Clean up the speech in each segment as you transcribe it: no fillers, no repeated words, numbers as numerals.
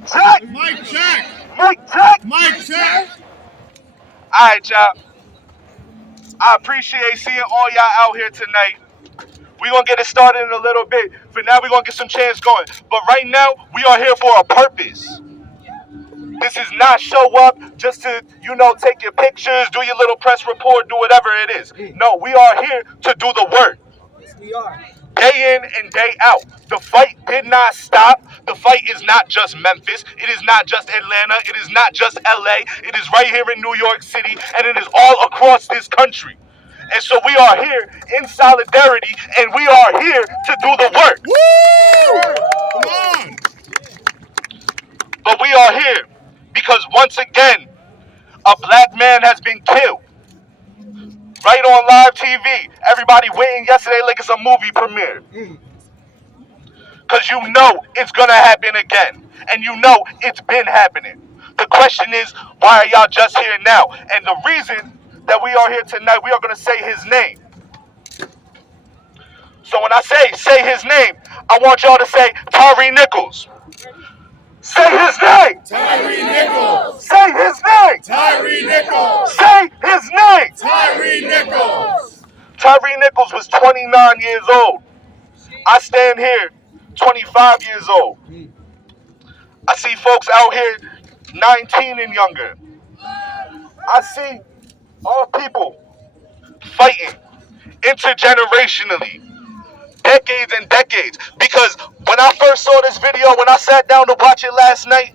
Mic check. Mic check. Mic check. Mic check. All right, y'all. I appreciate seeing all y'all out here tonight. We're going to get it started in a little bit. For now, we're going to get some chants going. But right now, we are here for a purpose. This is not show up just to, take your pictures, do your little press report, do whatever it is. No, we are here to do the work. Yes, we are. Day in and day out. The fight did not stop. The fight is not just Memphis. It is not just Atlanta. It is not just LA. It is right here in New York City, and it is all across this country. And so we are here in solidarity, and we are here to do the work. Woo! Come on. But we are here because once again, a black man has been killed. Right on live TV. Everybody waiting yesterday like it's a movie premiere. Because it's going to happen again. And it's been happening. The question is, why are y'all just here now? And the reason that we are here tonight, we are going to say his name. So when I say his name, I want y'all to say Tyre Nichols. Say his name. Tyre Nichols. Say his name. Tyre Nichols. Say his name. Tyre Nichols. Tyre Nichols was 29 years old. I stand here 25 years old. I see folks out here 19 and younger. I see all people fighting intergenerationally, decades and decades. Because when I first saw this video, when I sat down to watch it last night,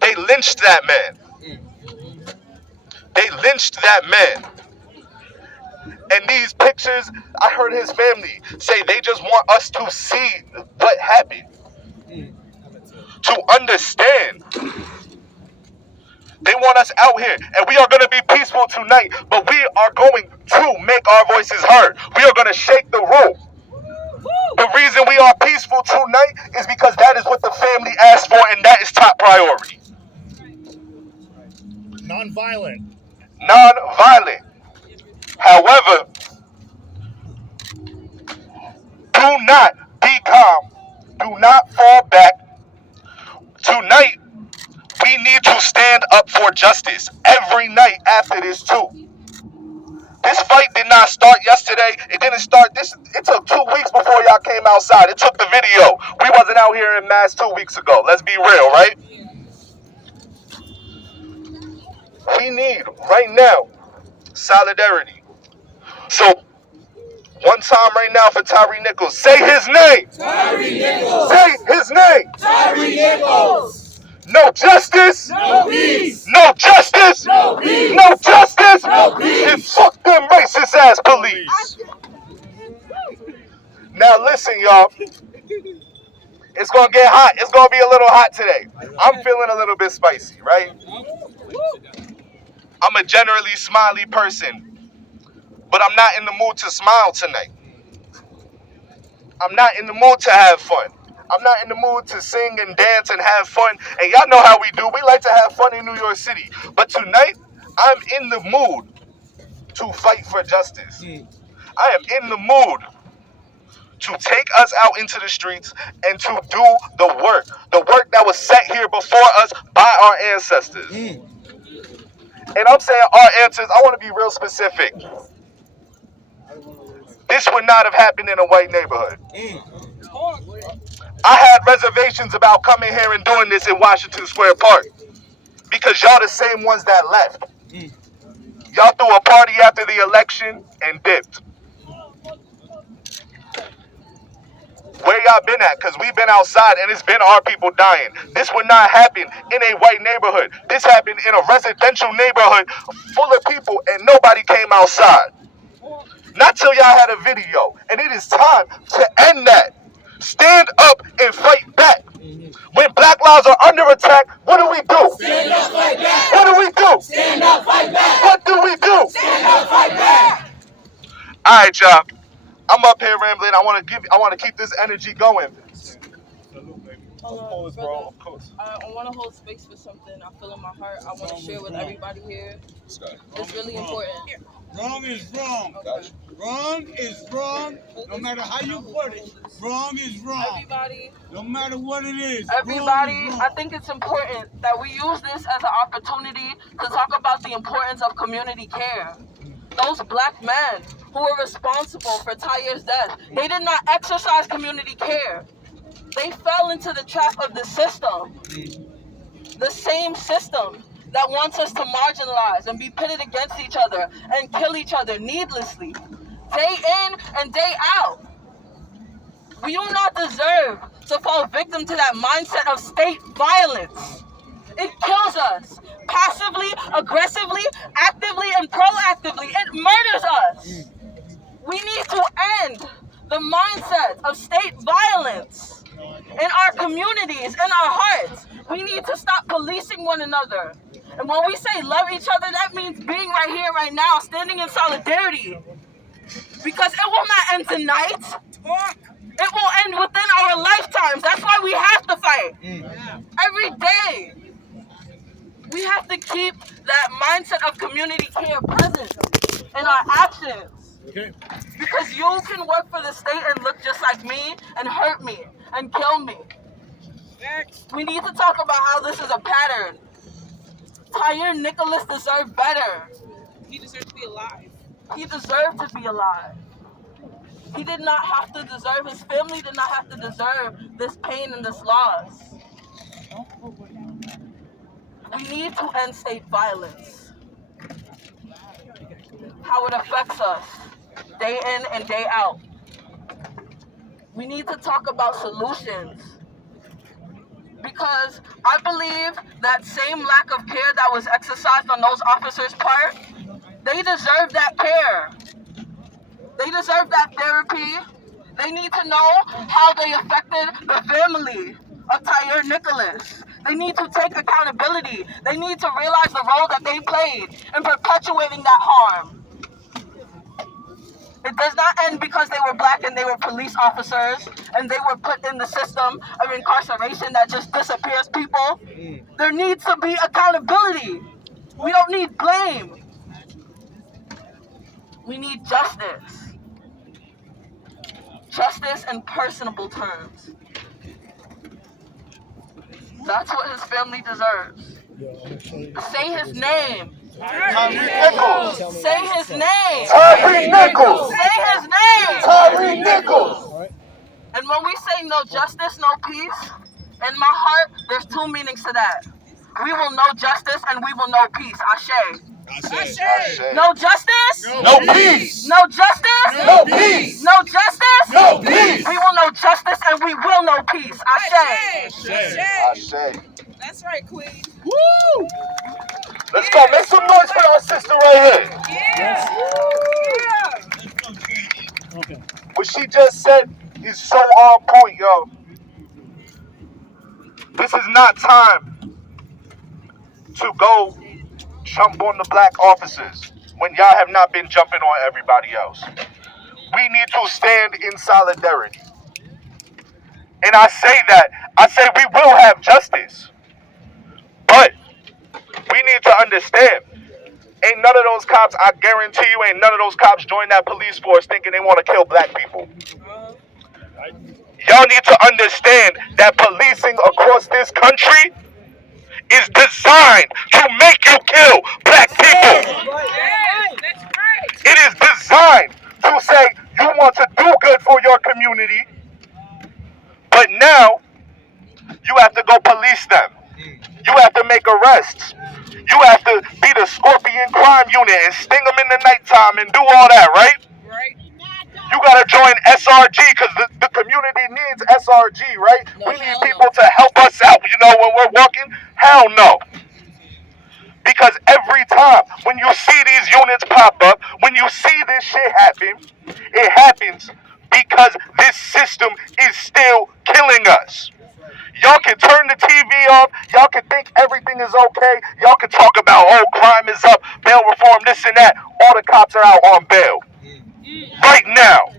they lynched that man. They lynched that man. And these pictures, I heard his family say they just want us to see what happened. To understand. They want us out here, and we are going to be peaceful tonight, but we are going to make our voices heard. We are going to shake the room. The reason we are peaceful tonight is because that is what the family asked for, and that is top priority. Non-violent. Non-violent. However, do not be calm. Do not fall back. Tonight, we need to stand up for justice every night after this too. This fight did not start yesterday. It didn't start it took 2 weeks before y'all came outside. It took the video. We wasn't out here in mass 2 weeks ago. Let's be real, right? We need right now solidarity. So one time right now for Tyre Nichols. Say his name. Tyre Nichols. Say his name. Tyre Nichols. No justice. No peace. No justice. No peace. No justice. No peace. And fuck them racist ass police. Now listen, y'all. It's gonna get hot. It's gonna be a little hot today. I'm feeling a little bit spicy, right? I'm a generally smiley person, but I'm not in the mood to smile tonight. I'm not in the mood to have fun. I'm not in the mood to sing and dance and have fun. And y'all know how we do. We like to have fun in New York City. But tonight, I'm in the mood to fight for justice. I am in the mood to take us out into the streets and to do the work that was set here before us by our ancestors. And I'm saying our ancestors, I want to be real specific. This would not have happened in a white neighborhood. I had reservations about coming here and doing this in Washington Square Park because y'all the same ones that left. Y'all threw a party after the election and dipped. Where y'all been at? Because we've been outside and it's been our people dying. This would not happen in a white neighborhood. This happened in a residential neighborhood full of people and nobody came outside. Not till y'all had a video. And it is time to end that. Stand up and fight back. When black lives are under attack, what do we do? Stand up, fight back. What do we do? Stand up, fight back. What do we do? Stand up, fight back. All right, y'all. I'm up here rambling. I want to keep this energy going. Of course. I want to hold space for something I feel in my heart. I want to share with everybody here. It's really important. Wrong is wrong. Wrong is wrong. No matter how you put it, wrong is wrong. Everybody, No matter what it is. everybody, wrong is wrong. I think it's important that we use this as an opportunity to talk about the importance of community care. Those black men who were responsible for Tyre's death, they did not exercise community care. They fell into the trap of the system. The same system that wants us to marginalize and be pitted against each other and kill each other needlessly, day in and day out. We do not deserve to fall victim to that mindset of state violence. It kills us. Passively, aggressively, actively, and proactively. It murders us. We need to end the mindset of state violence in our communities, in our hearts. We need to stop policing one another. And when we say love each other, that means being right here, right now, standing in solidarity. Because it will not end tonight. It will end within our lifetimes. That's why we have to fight. Every day. We have to keep that mindset of community care present in our actions. Okay. Because you can work for the state and look just like me and hurt me and kill me. We need to talk about how this is a pattern. Tyre Nicholas deserved better. He deserves to be alive. He deserved to be alive. He did not have to deserve, his family did not have to deserve this pain and this loss. We need to end state violence. How it affects us, day in and day out. We need to talk about solutions. Because I believe that same lack of care that was exercised on those officers' part, they deserve that care. They deserve that therapy. They need to know how they affected the family of Tyre Nicholas. They need to take accountability. They need to realize the role that they played in perpetuating that harm. It does not end because they were black and they were police officers and they were put in the system of incarceration that just disappears people. There needs to be accountability. We don't need blame. We need justice. Justice in personable terms. That's what his family deserves. Say his name. Tyre Nichols. Say his name. Tyre Nichols. Say his name. Tyre Nichols. And when we say no justice, no peace, in my heart, there's two meanings to that. We will know justice and we will know peace. Ashe. No justice? No peace. No justice? No peace. No justice? No peace. We will know justice and we will know peace. Ashe. Ashe. That's right, Queen. Woo! Let's go. Make some noise for our sister right here. Yeah. Okay. What she just said is so on point, yo. This is not time to go jump on the black officers when y'all have not been jumping on everybody else. We need to stand in solidarity. And I say we will have justice. But we need to understand, ain't none of those cops, I guarantee you, ain't none of those cops join that police force thinking they want to kill black people. Y'all need to understand that policing across this country is designed to make you kill black people. That's right. It is designed to say you want to do good for your community, but now you have to go police them. You have to make arrests. You have to be the Scorpion crime unit and sting them in the nighttime and do all that, right? Right. You gotta join SRG because the community needs SRG, right? No, We need hell people no. to help us out, when we're walking. Hell no. Because every time when you see these units pop up, when you see this shit happen, it happens because this system is still killing us. Y'all can turn the TV off. Y'all can think everything is okay. Y'all can talk about, crime is up, bail reform, this and that. All the cops are out on bail. Right now.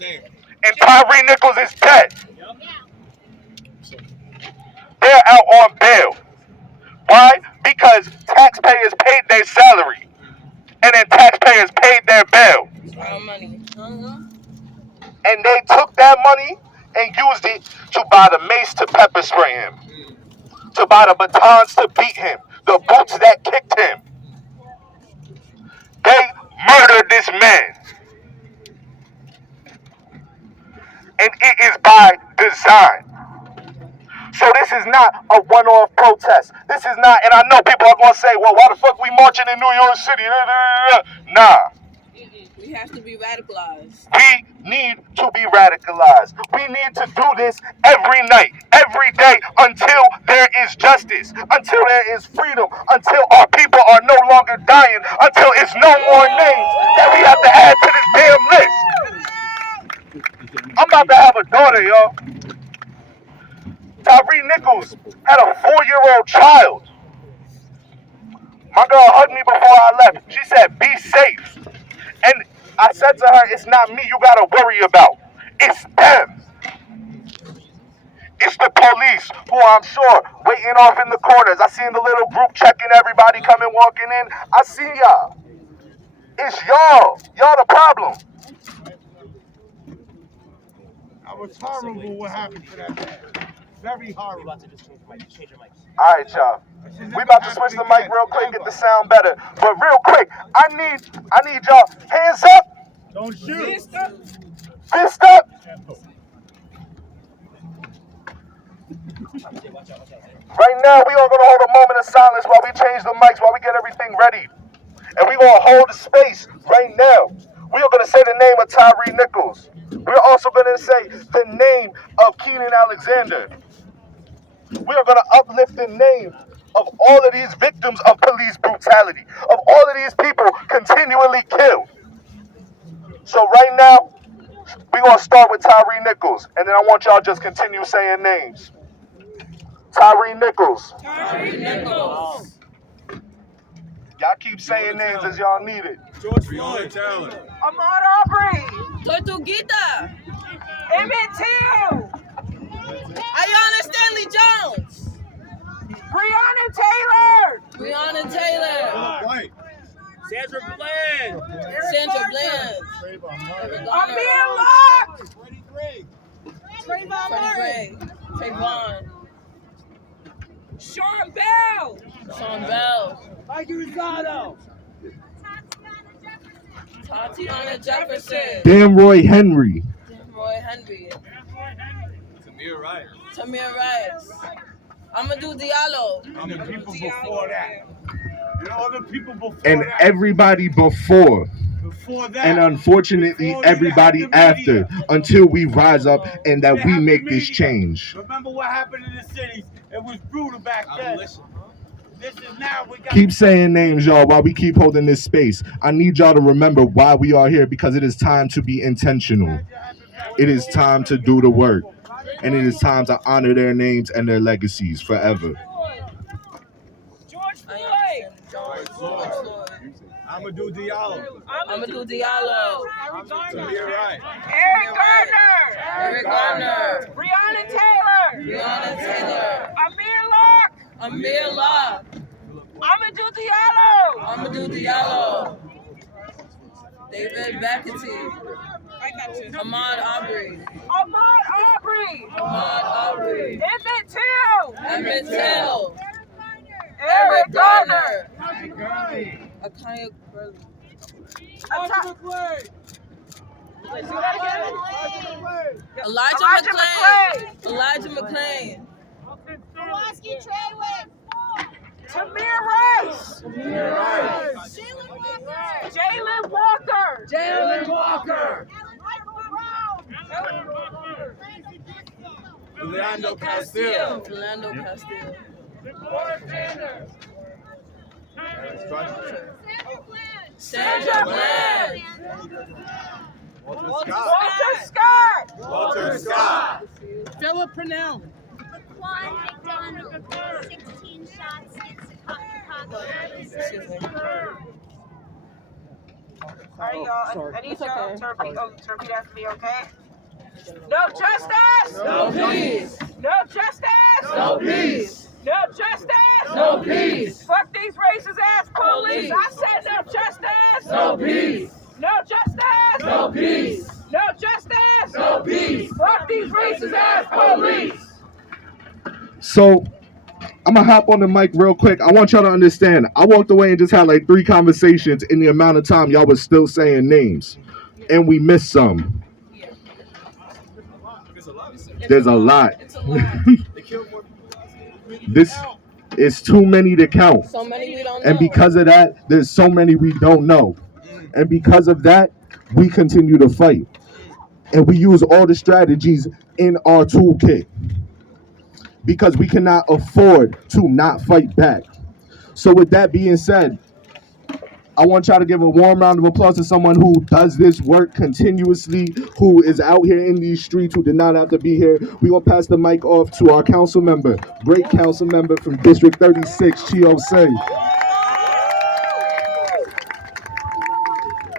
And Tyre Nichols is dead. They're out on bail. Why? Because taxpayers paid their salary. And then taxpayers buy the mace to pepper spray him, to buy the batons to beat him, the boots that kicked him. They murdered this man. And it is by design. So this is not a one-off protest. This is not, and I know people are going to say, well, why the fuck we marching in New York City? Nah. We have to be radicalized. We need to be radicalized. We need to do this every night, every day, until there is justice, until there is freedom, until our people are no longer dying, until it's no more names that we have to add to this damn list. I'm about to have a daughter, y'all. Tyree Nichols had a 4-year-old child. My girl hugged me before I left. She said, be safe. And I said to her, it's not me you gotta worry about. It's them. It's the police who I'm sure waiting off in the corners. I seen the little group checking everybody coming, walking in. I see y'all. It's y'all. Y'all the problem. That was horrible what happened to that man. Very horrible. All right, y'all. We about to switch the mic real quick, get the sound better. But real quick, I need y'all hands up, Don't shoot. fist up. Right now, we are gonna hold a moment of silence while we change the mics, while we get everything ready. And we're gonna hold the space right now. We are gonna say the name of Tyree Nichols. We're also gonna say the name of Keenan Alexander. We are gonna uplift the name of all of these victims of police brutality, of all of these people continually killed. So right now, we're gonna start with Tyree Nichols, and then I want y'all just continue saying names. Tyree Nichols. Tyree Nichols. Y'all keep saying names as y'all need it. George Floyd. Talent. Ahmaud Arbery. Tortuguita. Emmett Till. Ayana Stanley Jones. Breonna Taylor. Breonna Taylor. White. Sandra Bland. Sandra Bland. Amir Locke. Freddie Gray. Trayvon Freddie Martin. Gray. Trayvon. Sean Bell. Sean Bell. Mikey Rosado. Tatiana Jefferson. Damroy Henry. Roy Henry. Tamir Rice. Tamir Rice. Amadou Diallo. And the people before that. And all the people before And that. everybody before. Before that. And unfortunately, Before you everybody had the after, media. until we rise up and They that we have the make this media. change. Remember what happened in the cities? It was brutal back then. This is now we got. Keep saying names, y'all, while we keep holding this space. I need y'all to remember why we are here, because it is time to be intentional. It is time to do the work. And it is time to honor their names and their legacies forever. George Floyd. George Floyd. Amadou Diallo. Amadou Diallo. Tamir Rice. Eric Garner. Eric Garner. Breonna Taylor. Breonna Taylor. Amir Locke. Amir Locke. Amadou Diallo. Amadou Diallo. David Bakati. Ahmaud Arbery. Ahmaud Arbery. Ahmaud Arbery. Emmett Till. Emmett Till. Eric Garner. Akaya Burley. Elijah McClain. Elijah McClain. Tamir Rice. Jalen Walker. Jalen Walker. Orlando Castillo. Orlando Castillo. Sandra Bland. Walter Scott. Walter Scott. Philip Purnell. Laquan McDonald, 16 shots against Chicago. Alright, y'all. I need y'all to repeat after me, okay? No justice. No peace. No justice. No peace. No justice. No peace. Fuck these racist ass police. I said no justice. No peace. No justice. No peace. No justice. No peace. Fuck these racist ass police. So I'm gonna hop on the mic real quick. I want y'all to understand. I walked away and just had like 3 conversations in the amount of time y'all was still saying names, and we missed some. There's a lot. This is too many to count. So many we don't know. And because of that, there's so many we don't know. And because of that, we continue to fight. And we use all the strategies in our toolkit. Because we cannot afford to not fight back. So with that being said, I want y'all to give a warm round of applause to someone who does this work continuously, who is out here in these streets, who did not have to be here. We're going to pass the mic off to our council member, great council member from District 36, Chiosei.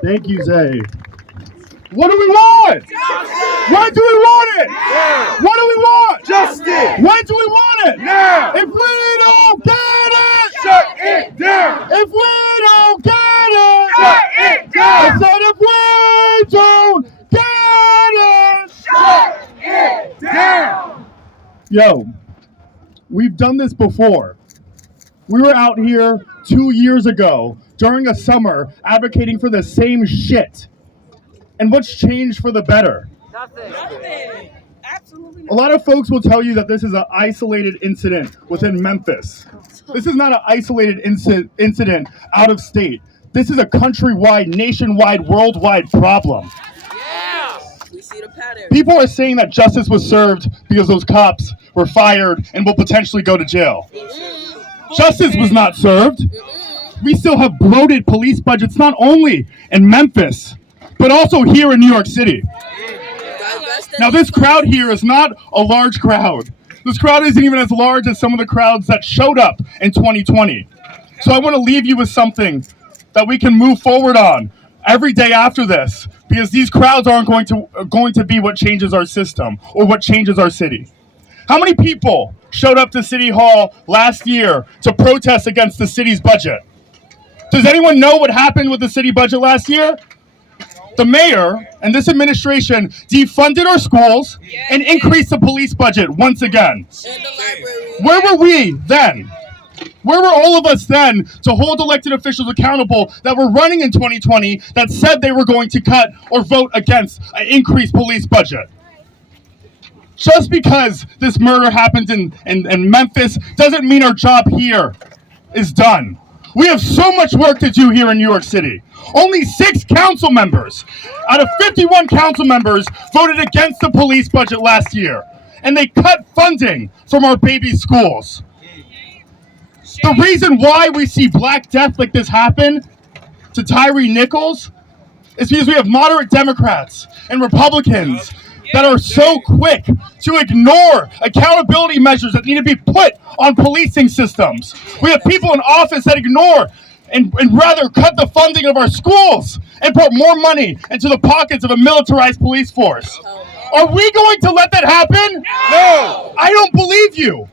Thank you, Zay. What do we want? Justice! When do we want it? Now. What do we want? Justice. When do we want it? Now. If we don't get it, Shut it down. if we don't get it, Shut it I down. said if we don't get it, Shut it down. Yo, we've done this before. We were out here 2 years ago during a summer advocating for the same shit. And what's changed for the better? Nothing. Absolutely A lot of folks will tell you that this is an isolated incident within Memphis. This is not an isolated incident out of state. This is a countrywide, nationwide, worldwide problem. We see the pattern. People are saying that justice was served because those cops were fired and will potentially go to jail. Justice was not served. We still have bloated police budgets, not only in Memphis, but also here in New York City. Now, this crowd here is not a large crowd. This crowd isn't even as large as some of the crowds that showed up in 2020. So I want to leave you with something that we can move forward on every day after this, because these crowds aren't going to be what changes our system or what changes our city. How many people showed up to City Hall last year to protest against the city's budget? Does anyone know what happened with the city budget last year? The mayor and this administration defunded our schools and increased the police budget once again. Where were we then? Where were all of us then to hold elected officials accountable that were running in 2020 that said they were going to cut or vote against an increased police budget? Just because this murder happened in Memphis doesn't mean our job here is done. We have so much work to do here in New York City. Only 6 council members out of 51 council members voted against the police budget last year. And they cut funding from our baby schools. The reason why we see black death like this happen to Tyree Nichols is because we have moderate Democrats and Republicans that are so quick to ignore accountability measures that need to be put on policing systems. We have people in office that ignore and rather cut the funding of our schools and put more money into the pockets of a militarized police force. Are we going to let that happen? No. I don't believe you.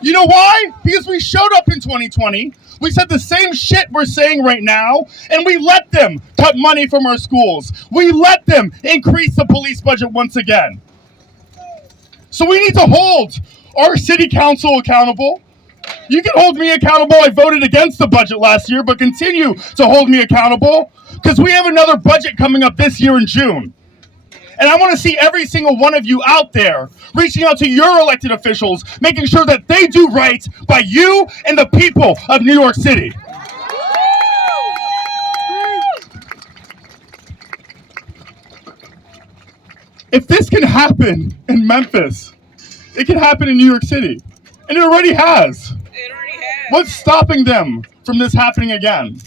You know why? Because we showed up in 2020. We said the same shit we're saying right now, and we let them cut money from our schools. We let them increase the police budget once again. So we need to hold our city council accountable. You can hold me accountable. I voted against the budget last year, but continue to hold me accountable because we have another budget coming up this year in June. And I want to see every single one of you out there reaching out to your elected officials, making sure that they do right by you and the people of New York City. If this can happen in Memphis, it can happen in New York City. And it already has. What's stopping them from this happening again?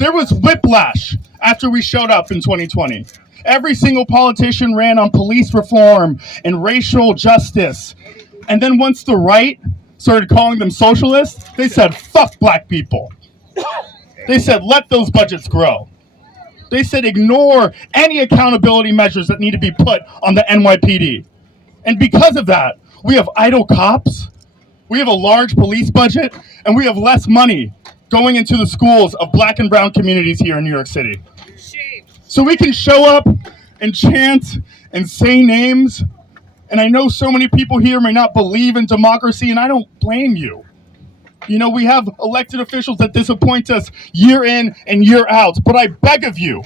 There was whiplash after we showed up in 2020. Every single politician ran on police reform and racial justice. And then once the right started calling them socialists, they said, fuck black people. They said, let those budgets grow. They said, ignore any accountability measures that need to be put on the NYPD. And because of that, we have idle cops, we have a large police budget, and we have less money going into the schools of black and brown communities here in New York City. So we can show up and chant and say names And I know so many people here may not believe in democracy, and I don't blame you. You know, we have elected officials that disappoint us year in and year out. But I beg of you,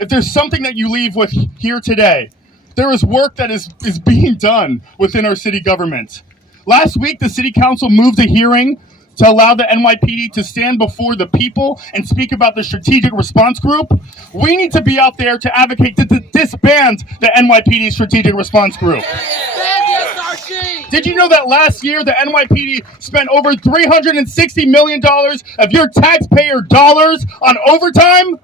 if there's something that you leave with here today, there is work that is being done within our city government. Last week, the city council moved a hearing to allow the NYPD to stand before the people and speak about the strategic response group. We need to be out there to advocate to disband the NYPD strategic response group. Did you know that last year the NYPD spent over $360 million of your taxpayer dollars on overtime?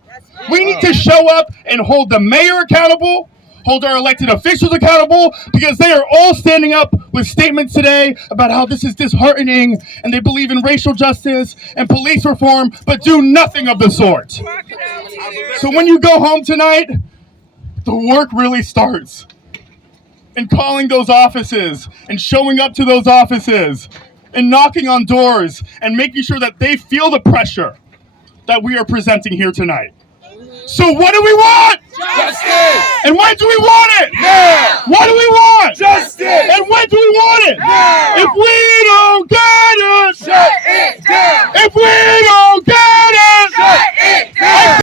We need to show up and hold the mayor accountable, hold our elected officials accountable, because they are all standing up with statements today about how this is disheartening and they believe in racial justice and police reform, but do nothing of the sort. So when you go home tonight, the work really starts. And calling those offices and showing up to those offices and knocking on doors and making sure that they feel the pressure that we are presenting here tonight. So what do we want? Justice! And when do we want it? Now! What do we want? Justice! And when do we want it? Now! If we don't get it, Shut it down! if we